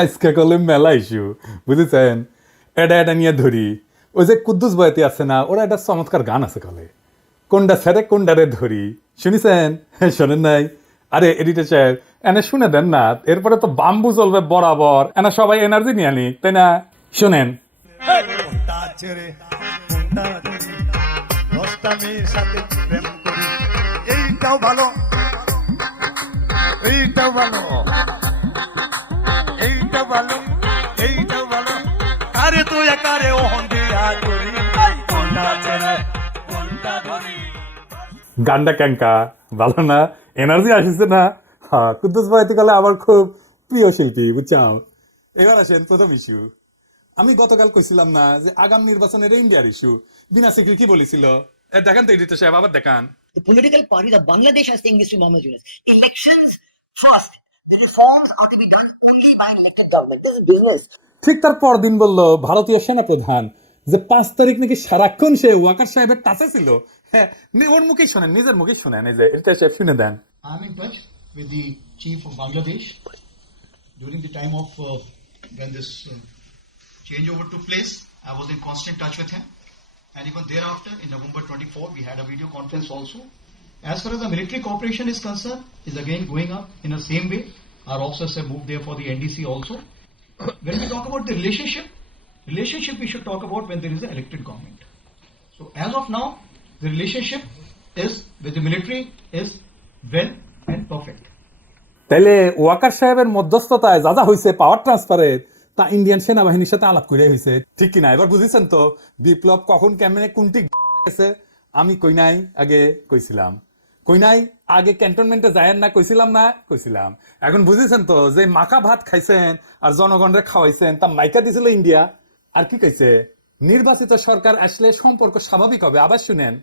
আজকে কলে মেলা ইস্যু বুঝেছেন, এটা এটা নিয়ে ধরি। ওই যে কুদ্দুস বয়াতি আছে না, ওরা একটা চমৎকার গান আছে কলে, কোনটা ছেড়ে কোনটারে ধরি, শুনিছেন? শোনেন নাই? আরে এডিটর সাহেব এনে শুনে দেন না, এরপরে তো বাম্বু চলবে বরাবর, এনা সবাই এনার্জি নিয়ে আনি, তাই না? শোনেন। কোনটা ছেড়ে কোনটা ধরি, 10টা মেয়ের সাথে প্রেম করি, এইটাও ভালো, এইটাও ভালো, এইটাও ভালো, এইটাও ভালো, আরে তুই একারে ওহন দিয়া করি, কোনটা ছেড়ে কোনটা ধরি। গানটা ক্যাঙ্কা ভালো না? এনার্জি আসিছে না? হ্যাঁ, কুদ্দুস বয়াতি কালে আমার খুব প্রিয় শিল্পী, বুঝছাও। এবার আসেন প্রথম ইস্যু। আমি গতকাল কইছিলাম না যে আগাম নির্বাচনের ইন্ডিয়ার ইস্যু, বিনা সিকরি কি বলেছিল? দেখান তো এডিটর সাহেব, আবার দেখান। The political parties of Bangladesh are saying this to Mohammed Yunus. Elections first. The reforms are to be done only by an elected government. This is business. ঠিক তার পরদিন বলল ভারতীয় সেনা প্রধান যে 5 তারিখ নাকি সারাক্ষণ সে ওয়াকার সাহেবের টাচে ছিল। হ্যাঁ, ওর মুখেই শোনেন, নিজের মুখেই শোনেন, এই যে এডিটর সাহেব শুনে দেন। I'm in touch with the chief of Bangladesh during the time of when this changeover took place. I was in constant touch with him, and even thereafter, in November 24, we had a video conference also. As far as the military cooperation is concerned, is again going up in the same way. Our officers have moved there for the NDC also. When we talk about the relationship we should talk about when there is an elected government. So as of now, the relationship is with the military is well and perfect. তাইলে ওয়াকার সাহেবের মধ্যস্থতায় যা যা হয়েছে পাওয়ার ট্রান্সফারের, তা Indian সেনাবাহিনীর সাথে আলাপ করে হয়েছে, ঠিক কিনা? এবার বুঝেছেন তো বিপ্লব কখন কেমনে কোনটি গেছে? আমি কই নাই আগে কইছিলাম, কই নাই আগে ক্যান্টনমেন্টে যায়েন না কইছিলাম না, কইছিলাম। এখন বুঝেছেন তো যে মাখা ভাত খাইছেন আর জনগণরে খাওয়াইছেন, তা মাইকা দিছিল ইন্ডিয়া। আর কি কইছে? নির্বাচিত সরকার আসলে সম্পর্ক স্বাভাবিক হবে। আবার শুনেন।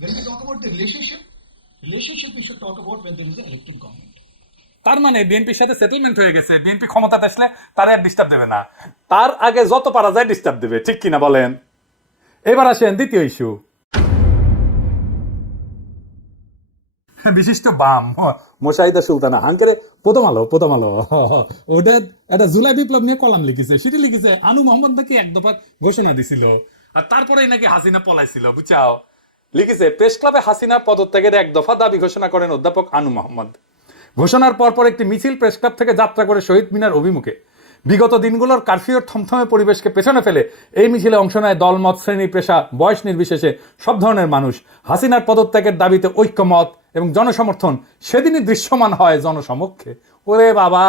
When we talk about the relationship we should talk about when there is an elected government. তার মানে বিএনপির সাথে সেটেলমেন্ট হয়ে গেছে, বিএনপি ক্ষমতাতে আসলে তার আর ডিস্টার্ব দেবে না, তার আগে যত পারা যায় ডিস্টার্ব দেবে, ঠিক কিনা বলেন? এবার আসেন দ্বিতীয় ইস্যু। বিশিষ্ট বাম মোশাহিদা সুলতানা হাঙ্কেরে প্রথম আলো ওটা একটা জুলাই বিপ্লব নিয়ে কলাম লিখেছে, সেটি লিখেছে আনু মোহাম্মদ নাকি এক দফা ঘোষণা দিছিল, আর তারপরেই নাকি হাসিনা পলাইছিল, বুঝাও। লিখেছে প্রেস ক্লাবে হাসিনা পদত্যাগের এক দফা দাবি ঘোষণা করেন অধ্যাপক আনু মোহাম্মদ। ঘোষণার পরপর একটি মিছিল প্রেস ক্লাব থেকে যাত্রা করে শহীদ মিনার অভিমুখে। বিগত দিনগুলোর কারফিউর থমথমে পরিবেশকে পেছনে ফেলে এই মিছিলে অংশ নেয় দলমত, শ্রেণী, পেশা, বয়স নির্বিশেষে সব ধরনের মানুষ। হাসিনার পদত্যাগের দাবিতে ঐক্যমত এবং জনসমর্থন সেদিনই দৃশ্যমান হয় জনসমক্ষে। ওরে বাবা,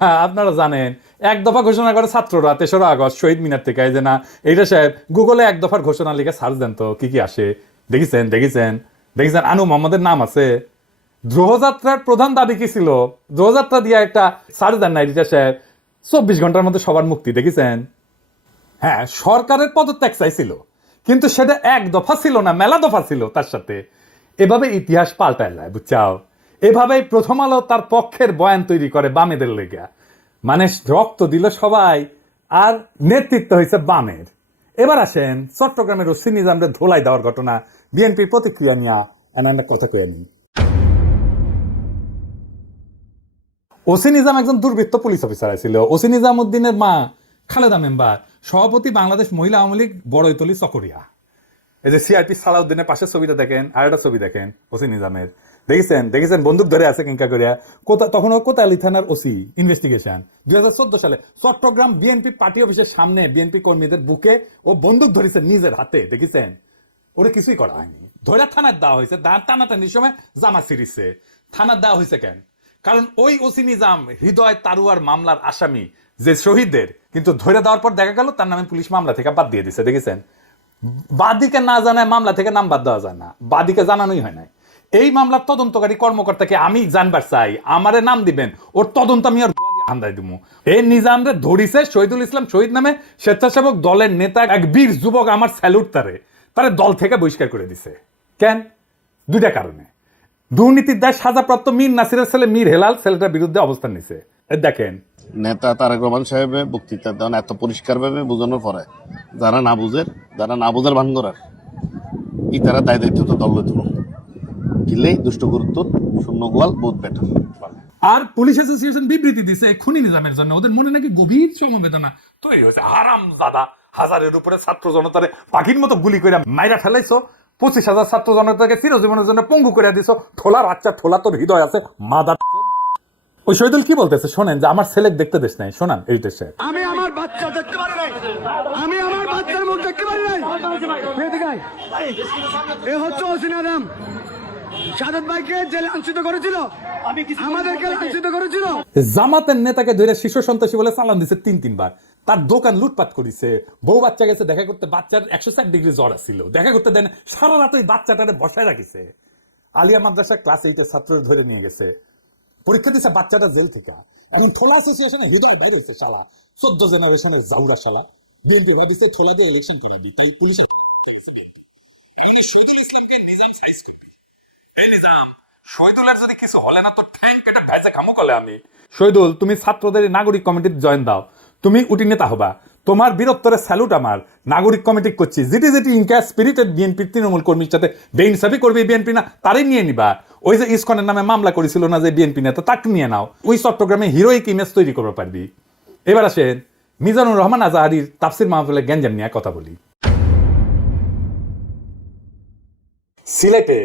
হ্যাঁ আপনারা জানেন এক দফা ঘোষণা করে ছাত্ররা 3রা আগস্ট শহীদ মিনার থেকে। এই যে না, এইটা সাহেব গুগলে এক দফার ঘোষণা লিখে সার্চ দেন তো কি কি আসে। দেখেছেন আনু মোহাম্মদের নাম আছে। দ্রোহযাত্রার প্রধান দাবি কি ছিল? দ্রোহযাত্রা দিয়ে একটা সার্চ দেন না এডিটর সাহেব, 24 ঘন্টার মধ্যে সবার মুক্তি। দেখেছেন? হ্যাঁ, সরকারের পদত্যাগ চাইছিল, কিন্তু সেটা এক দফা ছিল না, মেলা দফা ছিল তার সাথে। এভাবে ইতিহাস পাল্টায় যায়, বুঝছাও। এভাবেই প্রথম আলো তার পক্ষের বয়ান তৈরি করে বামেদের লেগা, মানে রক্ত দিল সবাই আর নেতৃত্ব হয়েছে বামের। এবার আসেন চট্টগ্রামের ওসি নিজামরে ধোলাই দেওয়ার ঘটনা, বিএনপির প্রতিক্রিয়া নিয়ে একটা কথা কয়ে নিই। ওসি নিজাম একজন দুর্বৃত্ত পুলিশ অফিসার ছিল। ওসি নিজাম উদ্দিনের মা খালেদা মেম্বার, সভাপতি বাংলাদেশ মহিলা আওয়ামী লীগ বড়ইতলি চকরিয়া। এই যে সিআরপি সালাউদ্দিনের পাশের ছবিটা দেখেন, আর একটা ছবি দেখেন ওসি নিজামের। দেখেছেন বন্দুক ধরে আছে কিংকা করিয়া। তখন ও কোতোয়ালি থানার ওসি, ইনভেস্টিগেশন 2014 সালে চট্টগ্রাম বিএনপি পার্টি অফিসের সামনে বিএনপি কর্মীদের বুকে ও বন্দুক ধরেছে নিজের হাতে। দেখেছেন? ওরে কিছুই করা হয়নি, ধরে থানার দেওয়া হয়েছে। টানাটানির সময় জামা ছিঁড়িছে। থানার দেওয়া হয়েছে কেন? কারণ ওই ওসি নিজাম হৃদয় তারুয়ার মামলার আসামি যে শহীদদের, কিন্তু ধরে দেওয়ার পর দেখা গেল তার নামে পুলিশ মামলা থেকে বাদ দিয়ে দিছে। দেখেছেন? বাদীকে না জানায় মামলা থেকে নাম বাদ দেওয়া যায় না, বাদীকে জানানোই হয় নাই। এই মামলার তদন্তকারী কর্মকর্তাকে আমি জানবার চাই, আমারে নাম দিবেন, ওর তদন্ত আমি আর হান্দাই দিব। এই নিজামরে ধরিছে শহীদুল ইসলাম শহীদ নামে স্বেচ্ছাসেবক দলের নেতা এক বীর যুবক। আমার স্যালুট তারে দল থেকে বহিষ্কার করে দিছে। কেন? 2টা কারণে। দুর্নীতির দায় সাজাপ্রাপ্ত মীর নাসিরের ছেলে মীর হেলাল ছেলেটার বিরুদ্ধে অবস্থান নিছে। দেখেন, নেতা তারেক রহমান সাহেবের বক্তৃতা দেন এত পরিষ্কার ভাবে বোঝানোর পরে যারা না বুঝের ভান করার ই তারা দায় দায়িত্ব তো দল লইত কিলে দুষ্ট গুরুত্ব শূন্য গোয়াল বহুত বেটার। আর পুলিশ অ্যাসোসিয়েশন বিবৃতি দিছে এই খুনি নিজামের জন্য ওদের মনে নাকি গভীর সমবেদনা তৈরি হয়েছে। হারামজাদা, হাজারের উপরে ছাত্র জনতারে পাখির মতো গুলি করে মাইরা ফেলাইছো, 25,000 ছাত্র জনতাকে চিরজীবনের জন্য পঙ্গু করে দিছো। ঠোলার আচ্ছা ঠোলা তোর হৃদয় আছে মাদার। ওই শহীদুল কি বলতেছে শোনেন, যে আমার ছেলে দেখতে দেশ নাই, শোনান এইটার সাহেব। আমি আমার বাচ্চা দেখতে পারি নাই, আমি আমার বাচ্চার মুখ দেখতে পারি নাই। এ হচ্ছে ওসিন আদম, সাদত ভাইকে যে লাঞ্ছিত করেছিল, আমাদেরকে লাঞ্ছিত করেছিল। জামাতের নেতাকে ধরে শিশু সন্ত্রাসী বলে চালান দিছে 3 বার। তার দোকান লুটপাট করেছে, বউ বাচ্চা গেছে দেখা করতে, বাচ্চার 104 ডিগ্রি জ্বর ছিল, দেখা করতে দেন, সারা রাত ওই বাচ্চাটারে বসায় রাখিছে। আলিয়া মাদ্রাসা ক্লাস 8 ছাত্র ধরে নিয়ে গেছে, পরীক্ষা দিছে বাচ্চাটা জেল থেকে। এখন থোলা অ্যাসোসিয়েশনে হৃদয় বের হয়েছে শালা, 14 জেনারেশনের জাউরা শালা। বিএনপি ভাবিছে থোলা দিয়ে ইলেকশন করাবি, তাই পুলিশ শহীদুল ইসলামকে নিজাম সাইজ করবে। এই নিজাম, শহীদুলের যদি কিছু হলে না তো ঠ্যাং কেটে ভেজে খামু করলে আমি। শহীদুল, তুমি ছাত্রদের নাগরিক কমিটির জয়েন দাও, তুমি উটি নেতা হবা। তোমার বীরত্বরে স্যালুট আমার। নাগরিক কমিটি করছি, যেটি যেটি ইনকা স্পিরিটেড বিএনপির তৃণমূল কর্মীর সাথে বেইনসাফি করবে বিএনপি না, তারই নিয়ে নিবা। ওই যে ইসকনের নামে মামলা করেছিল না যে বিএনপি নেতা, তাকে নিয়ে নাও। ওই চট্টগ্রামে হিরোইক ইমেজ তৈরি করতে পারবি। এবার আসেন মিজানুর রহমান আজাহারির তাফসির মাহফিলে গ্যাঞ্জাম নিয়ে কথা বলি। সিলেটে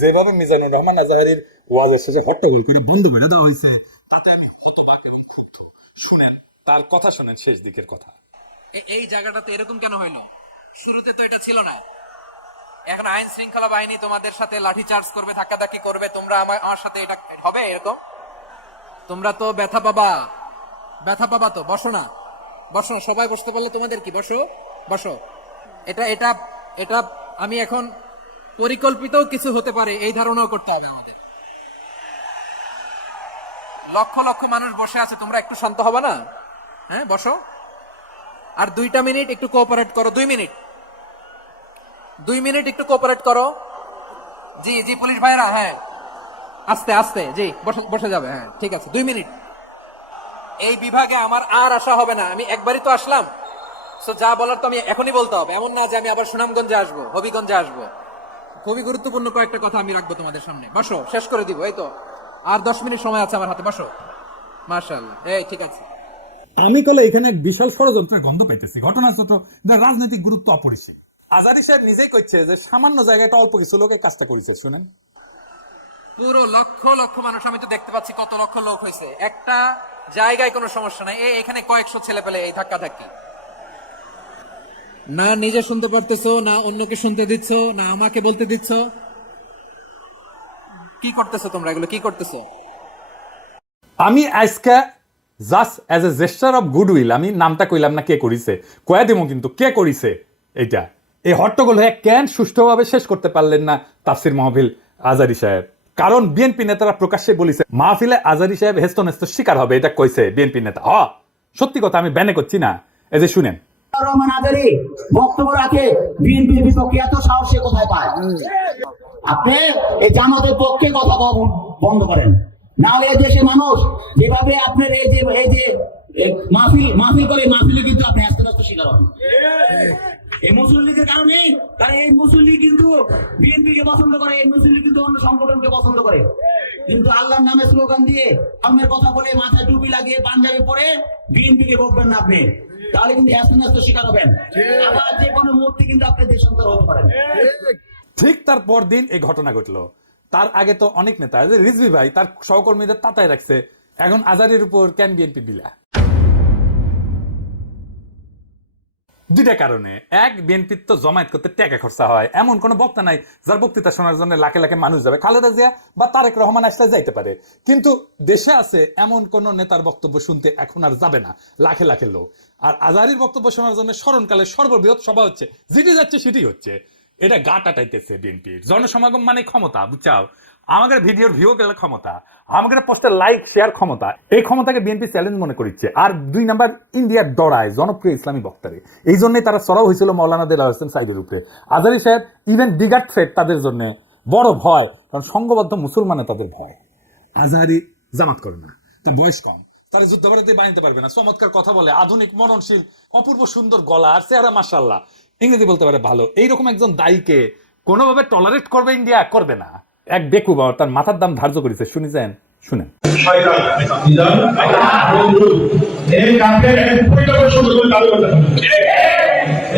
যেভাবে মিজানুর রহমান আজাহারির ওয়াজের শেষে হট্টগোল করে বন্ধ করে দেওয়া হয়েছে, তাতে আমি হতবাক এবং ক্ষুব্ধ। শুনেন তার কথা, শোনেন শেষ দিকের কথা। এই জায়গাটাতে এরকম কেন হইলো? শুরুতে তো এটা ছিল না। এখন আইন শৃঙ্খলা বাহিনী তোমাদের সাথে লাঠি চার্জ করবে, ধাক্কাধাক্কি করবে, তোমরা আমার সাথে এটা হবে এরকম? তোমরা তো ব্যথা পাবা তো। বসো না, সবাই বসতে পারলে তোমাদের কি? বসো। এটা আমি এখন পরিকল্পিত কিছু হতে পারে এই ধারণাও করতে হবে আমাদের। লক্ষ লক্ষ মানুষ বসে আছে, তোমরা একটু শান্ত হবে না? হ্যাঁ, বসো। আর 2 মিনিট একটু কোঅপারেট করো। 2 মিনিট একটু কোঅপারেট করো। জি পুলিশ ভাইরা, হ্যাঁ আস্তে জি বসে যাবে। হ্যাঁ ঠিক আছে, 2 মিনিট। এই বিভাগে আমার আর আসা হবে না, আমি একবারই তো আসলাম। সো যা বলার তো আমি এখনই বলতে হবে, এমন না যে আমি আবার সুনামগঞ্জে আসবো, হবিগঞ্জে আসবো। খুবই গুরুত্বপূর্ণ কয়েকটা কথা আমি রাখবো তোমাদের সামনে। বসো, শেষ করে দিব। এই তো আর 10 মিনিট সময় আছে আমার হাতে। বসো। মাশাআল্লাহ, এই ঠিক আছে। আমি কলে এখানে এক বিশাল ষড়যন্ত্রের গন্ধ পাইতেছি। ঘটনাচক্র যার রাজনৈতিক গুরুত্ব অপরিসীম। আজারি সাহেব নিজেই কইছে যে সামান্য জায়গাটা অল্প কিছু লোকে কাজটা করেছে। শুনেন, পুরো লক্ষ লক্ষ মানুষ, আমি তো দেখতে পাচ্ছি কত লক্ষ লোক হয়েছে। একটা জায়গায় কোনো সমস্যা নাই। এখানে কয়েকশো ছেলে পেলে এই ধাক্কাধাক্কি, না নিজে শুনতে পারতেছো, না অন্যকে শুনতে দিচ্ছ, না আমাকে বলতে দিচ্ছ। কি করতেছো তোমরা? এগুলো কি করতেছো? আমি আজকে just as a gesture of goodwill, আমি নামটা কইলাম না কে করিছে, কয়া দিব কিন্তু কে করিছে এইটা। এই হট্টগোল হয়ে কেন সুষ্ঠুভাবে শেষ করতে পারলেন না তাফসির মাহফিল আজারি সাহেব? কারণ বিএনপি নেতারা প্রকাশ্যে বলিছে মাহফিলে আজারি সাহেব হেস্তনেস্ত শিকার হবে, এটা কইছে বিএনপি নেতা। সত্যি কথা, আমি ব্যানে করছি না। এই যে শুনেন, রহমান আজারি বক্তব্য রাখে বিএনপির বিপক্ষে, এত সাহসে কোথায় পায়? আপনি এই জামাতের পক্ষে কথা বন্ধ করেন, নাহলে এই দেশের মানুষ যেভাবে আপনার এই যে মাহফিল করে, মাহফিলে কিন্তু আপনি আস্তে আস্তে শিকার হন। এই মুসল্লিদের কারণে, কারণ এই মুসল্লি কিন্তু বিএনপিকে পছন্দ করে, এই মুসল্লি কিন্তু অন্য সংগঠনকে পছন্দ করে। কিন্তু আল্লাহর নামে স্লোগান দিয়ে, ধর্মের কথা বলে, মাথায় টুপি লাগিয়ে, পাঞ্জাবি পরে বিএনপিকে বলবেন না আপনি, তাহলে কিন্তু আস্তে শিকার হবেন। আবার যে কোনো মুহূর্তে কিন্তু আপনি দেশান্তর হতে পারেন। ঠিক তার পরদিন এই ঘটনা ঘটলো। তার আগে তো অনেক নেতা, রিজভি ভাই তার সহকর্মীদের তাতায় রাখছে। এখন আজারির উপর কেন বিএনপি বিলা? দুইটা কারণে। এক, বিএনপির তো জমায়েত করতে টাকা খরচা হয়, এমন কোন বক্তা নাই যার বক্তৃতা শোনার জন্য লাখে লাখে মানুষ যাবে। খালেদা জিয়া বা তারেক রহমান আসলে যাইতে পারে, কিন্তু দেশে আছে এমন কোন নেতার বক্তব্য শুনতে এখন আর যাবে না লাখে লাখে লোক। আর আজারির বক্তব্য শোনার জন্য স্মরণকালে সর্ববৃহৎ সভা হচ্ছে, যেটি যাচ্ছে সেটি হচ্ছে। এটা গা টাটাইতেছে বিএনপির। জনসমাগম মানে ক্ষমতা, বুঝছাও? আমাদের ভিডিওর ভিউ গেলে ক্ষমতা, আমাদের পোস্টের লাইক শেয়ার ক্ষমতা। এই ক্ষমতাকে বিএনপি চ্যালেঞ্জ মনে করছে। আর 2 নাম্বার, ইন্ডিয়ার ডরায় জনপ্রিয় ইসলামী বক্তারে। এই জন্যই তারা চড়াও হয়েছিল মৌলানা দেলাওয়ার হোসেন সাইদের উপরে। আজারি সাহেব ইভেন বিগার থ্রেট তাদের জন্য, বড় ভয়, কারণ সংঘবদ্ধ মুসলমানে তাদের ভয়। আজারি জামাত করে না, তার বয়স কম, তারা যুদ্ধবাড়িতে বানাতে পারবে না। চমৎকার কথা বলে, আধুনিক, মননশীল, অপূর্ব সুন্দর গলা আর চেহারা, মাশাআল্লাহ, ইংরেজি বলতে পারে ভালো। এইরকম একজন দায়ীকে কোনোভাবে টলারেট করবে ইন্ডিয়া? করবে না। এক বেকুব তার মাথার দাম ধার্য করেছে, শুনেছেন? শুনেন। এই কাজের এক কোটি টাকা শুরু করে দাবি করতে হবে।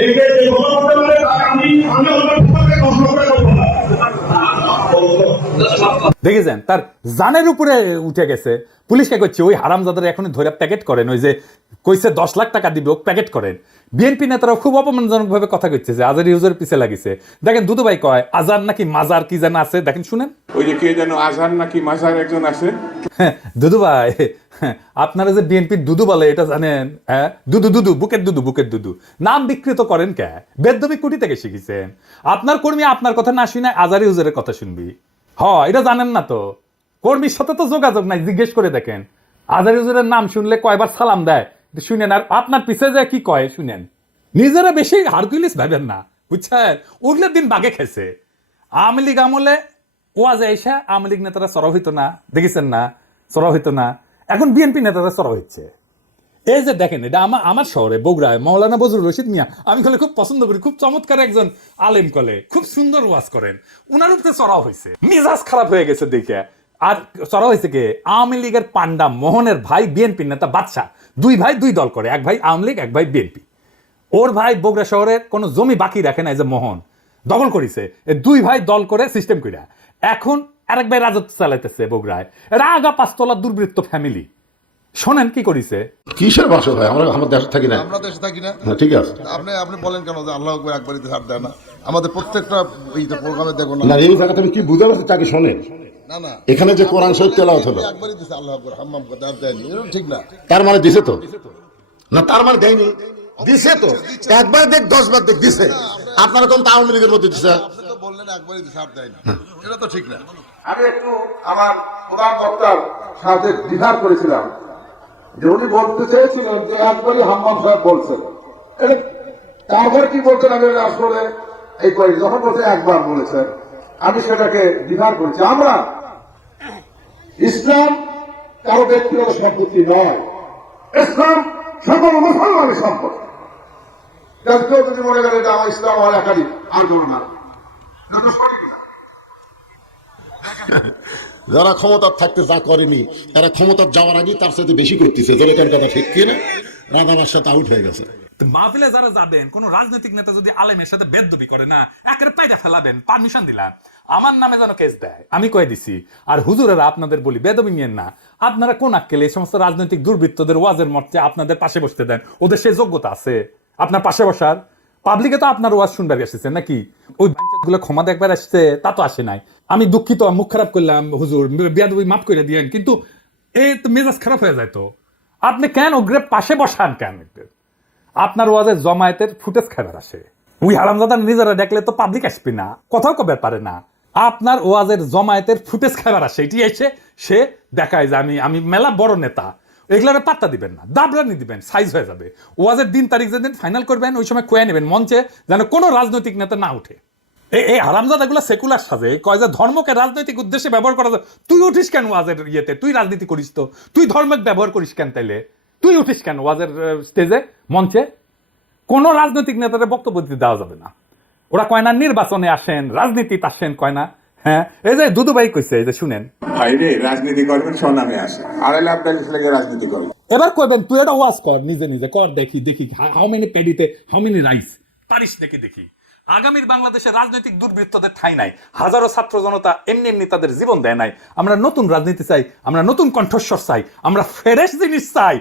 এই যে কথা বলতে পারে তাকে আমি ওনার পক্ষে কষ্ট করে করবো না। দেখেছেন তার জানের উপরে উঠে গেছে। পুলিশকে করছে ওই হারামজাদার এখন ধরে প্যাকেট করেন, ওই যে কইছে 10 লাখ টাকা দিবে ও প্যাকেট করেন। বিএনপি নেতারা খুব অপমানজনক ভাবে কথা কইছে যে আজারি হুজুর পিছে লাগিছে। দেখেন দুদু ভাই কয় আজার নাকি মাজার কি যেন আছে, দেখেন শুনেন। ওই যে কে যেন আজহার নাকি মাজার একজন আছে। দুদু ভাই আপনারা যে বিএনপির দুদু বলে এটা জানেন? হ্যাঁ, দুদু দুদু বুকের দুদু নাম বিকৃত করেন কে? বেদবি কুটি থেকে শিখেছেন। আপনার কর্মী আপনার কথা না শুনে আজারি হুজুরের কথা শুনবি? এটা জানেন না তো? কর্মীর সাথে তো যোগাযোগ নাই, জিজ্ঞেস করে দেখেন। আজারি হুজুরের নাম শুনলে কয়বার সালাম দেয় শুনেন, আর আপনার পিছে যে কি কয় শুনেন। নিজেরা বেশি হারকুলিস ভাবেন না, বুঝছেন? উঠলে দিন বাগে খেছে। আওয়ামী লীগ আমলে ওয়াজে এসে আওয়ামী লীগ নেতারা চড়াও হইতো না, দেখেছেন না? চড়াও হইতো না, এখন বিএনপি নেতারা চড়াও হচ্ছে। এই যে দেখেন, এটা আমার শহরে বগুড়ায় মৌলানা বজরুল রশিদ মিয়া, আমি কলে খুব পছন্দ করি, খুব চমৎকার একজন আলেম, কলে খুব সুন্দর ওয়াজ করেন, ওনার উপরে চড়াও হয়েছে। মেজাজ খারাপ হয়ে গেছে দেখে। আর চড়াও হয়েছে কে? আওয়ামী লীগের পান্ডা মোহনের ভাই বিএনপি নেতা বাদশা। দুই ভাই দুই দল করে, এক ভাই আওয়ামী লীগ এক ভাই বিএনপি। ওর ভাই বগুড়া শহরের কোনো জমি বাকি রাখে না, এই যে মোহন দখল করেছে, দুই ভাই দল করে সিস্টেম কইরা এখন আরেক ভাই রাজত্ব চালাইতেছে বগুড়ায়। এটা আগা 5 তলার দুর্বৃত্ত ফ্যামিলি। শোনেন কি করিছে। কিসের ভাষা ভাই? আমরা আমার দেশে থাকি না। আমরা দেশে থাকি না। হ্যাঁ, ঠিক আছে। আপনি বলেন কেন যে আল্লাহ আকবার একবারই ছাড় দেয় না? আমাদের প্রত্যেকটা প্রোগ্রামে দেখো না, এই জায়গাটা আমি কি বুঝতে পারছি তাকে শোনেন। না এখানে যে কোরআন শরীফ তেলাওয়াত হলো একবারই দিছে আল্লাহ আকবার হাম্মাম করতে আর দেয়নি, এটা ঠিক না। তার মানে দিছে তো? না, তার মানে দেয়নি, দিছে তো। একবার দেখ 10 বার দেখ দিছে। আপনারা কোন আওয়ামী লীগের মধ্যে দিছে? আপনি তো বললেন একবারই দিছে আর দেয়নি, এটা তো ঠিক না। আমি একটু আমার প্রধান বক্তার সাথে দ্বিধার করেছিলাম যে উনি বলতে চেয়েছিলেন যে একবারই হাম্মাম সাহেব বলছেন। এটা কারবার কি বলছেন আমি আসলে এই করি যখন বলছে একবার বলেছেন, আমি সেটাকে দ্বিধার করেছি। আমরা ইসলাম কারো ব্যক্তিগত সম্পত্তি নয়, ইসলাম সকল মুসলমানের সম্পত্তি। কেউ যদি মনে করেন এটা আমার ইসলাম আমার একাধিক আর কোনো না, যারা ক্ষমতার থাকতে যা করেনি তারা ক্ষমতার যাওয়ার আগে তার সাথে বেশি করতেছে। যেরকম কথা ঠিক কিনা? রাধাবার সাথে আউট হয়ে গেছে। মাহফিলে যারা যাবেন, কোন রাজনৈতিক নেতা যদি আলেমের সাথে বেদবি করে না, একের পাইটা ফেলাবেন, পারমিশন দিলাম, আমার নামে যেন কেস দেয়, আমি কয়ে দিছি। আর হুজুরেরা আপনাদের বলি বেদবি নিয়েন না। আপনারা কোন আক্কেলে এই সমস্ত রাজনৈতিক দুর্বৃত্তদের ওয়াজের মর্চে আপনাদের পাশে বসতে দেন? ওদের সেই যোগ্যতা আছে আপনার পাশে বসার? পাবলিকে তো আপনার ওয়াজ শুনবার এসেছে নাকি? ওই গুলো ক্ষমা দেখবার আসছে, তা তো আসে নাই। আমি দুঃখিত, মুখ খারাপ করলাম হুজুর, বিয়াদবি মাফ করে দিয়েন, কিন্তু এই তো মেজাজ খারাপ হয়ে যায়। তো আপনি কেন ওগ্রে পাশে বসান কেন? আপনার ওয়াজের জমায়েতের ফুটেজ খাবার আসে, ওই হারামজাদা নিজেরা দেখলে তো পাবলিক আসবে না, কথাও কবে পারে না। আপনার ওয়াজের জমায়েতের ফুটেজ খাবার আসে, এটি এসে সে দেখায় যে আমি মেলা বড় নেতা। এগুলোর পাত্তা দিবেন না, দাবরানি দিবেন, সাইজ হয়ে যাবে। ওয়াজের দিন তারিখ যেদিন ফাইনাল করবেন ওই সময় কয়ে নেবেন মঞ্চে, যেন কোনো রাজনৈতিক নেতা না উঠে। এই হারামজাদাগুলো সেকুলার সাজে, কয় যে ধর্মকে রাজনৈতিক উদ্দেশ্যে ব্যবহার করা যায়। তুই উঠিস কেন ওয়াজের ইয়েতে? তুই রাজনীতি করিস তো, তুই ধর্মকে ব্যবহার করিস কেন? তাইলে তুই উঠিস কেন ওয়াজের স্টেজে, মঞ্চে? কোন রাজনৈতিক নেতাদের বক্তব্য দিতে দেওয়া যাবে না। ওরা কয় না নির্বাচনে আসেন, রাজনীতিতে আসেন, কয় না। হ্যাঁ, এই যে দুদু ভাই কইছে, এই যে শুনেন। ভাইরে রাজনীতি করবেন স্বনামে আসে, 2.5 লাখ টাকা রাজনীতি করবেন। এবার কইবেন তুই এটা ওয়াজ কর, নিজে কর, দেখি হাউ মেনি পেডিতে হাউ মেনি রাইস পারিস, দেখি। আগামীর বাংলাদেশে রাজনৈতিক দুর্বৃত্তদের ঠাঁই নাই। হাজারো ছাত্র জনতা এমনি তাদের জীবন দেয় নাই। আমরা নতুন রাজনীতি চাই, আমরা নতুন কণ্ঠস্বর চাই, আমরা ফ্রেশ জিনিস চাই।